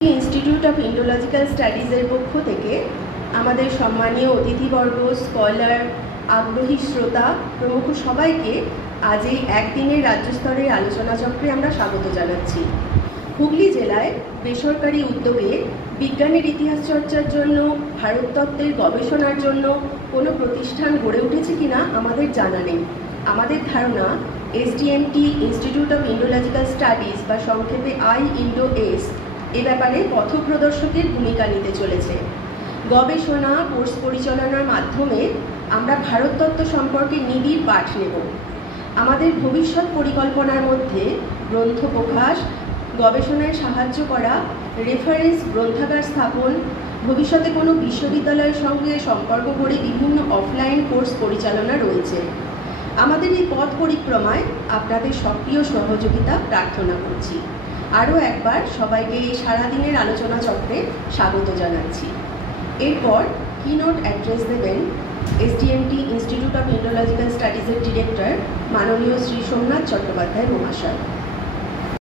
Institute of ইন্ডোলজিক্যাল স্টাডিজের পক্ষ থেকে আমাদের সম্মানীয় অতিথিবর্গ, স্কলার, আগ্রহী শ্রোতা প্রমুখ সবাইকে আজ এই একদিনের রাজ্য স্তরের আলোচনা চক্রে আমরা স্বাগত জানাচ্ছি। হুগলি জেলায় বেসরকারি উদ্যোগে বিজ্ঞানের ইতিহাস চর্চার জন্য, ভারততত্ত্বের গবেষণার জন্য কোনো প্রতিষ্ঠান গড়ে উঠেছে কিনা আমাদের জানা নেই। আমাদের ধারণা এসডিএমটি ইনস্টিটিউট অফ ইন্ডোলজিক্যাল স্টাডিজ বা সংক্ষেপে IINDO-S এ ব্যাপারে পথপ্রদর্শকের ভূমিকা নিতে চলেছে। গবেষণা, কোর্স পরিচালনার মাধ্যমে আমরা ভারততত্ত্ব সম্পর্কে নিবিড় পাঠ নেব। আমাদের ভবিষ্যৎ পরিকল্পনার মধ্যে গ্রন্থ প্রকাশ, গবেষণায় সাহায্য করা, রেফারেন্স গ্রন্থাগার স্থাপন, ভবিষ্যতে কোনো বিশ্ববিদ্যালয়ের সঙ্গে সম্পর্ক করে বিভিন্ন অফলাইন কোর্স পরিচালনা রয়েছে। আমাদের এই পথ পরিক্রমায় আপনাদের সক্রিয় সহযোগিতা প্রার্থনা করছি। আরও একবার সবাইকে এই সারাদিনের আলোচনা চক্রে স্বাগত জানাচ্ছি। এরপর কিনোট অ্যাড্রেস দেবেন এসডিএমটি ইনস্টিটিউট অফ ইন্ডোলজিক্যাল স্টাডিজের ডিরেক্টর মাননীয় শ্রী সোমনাথ চট্টোপাধ্যায় মহাশয়।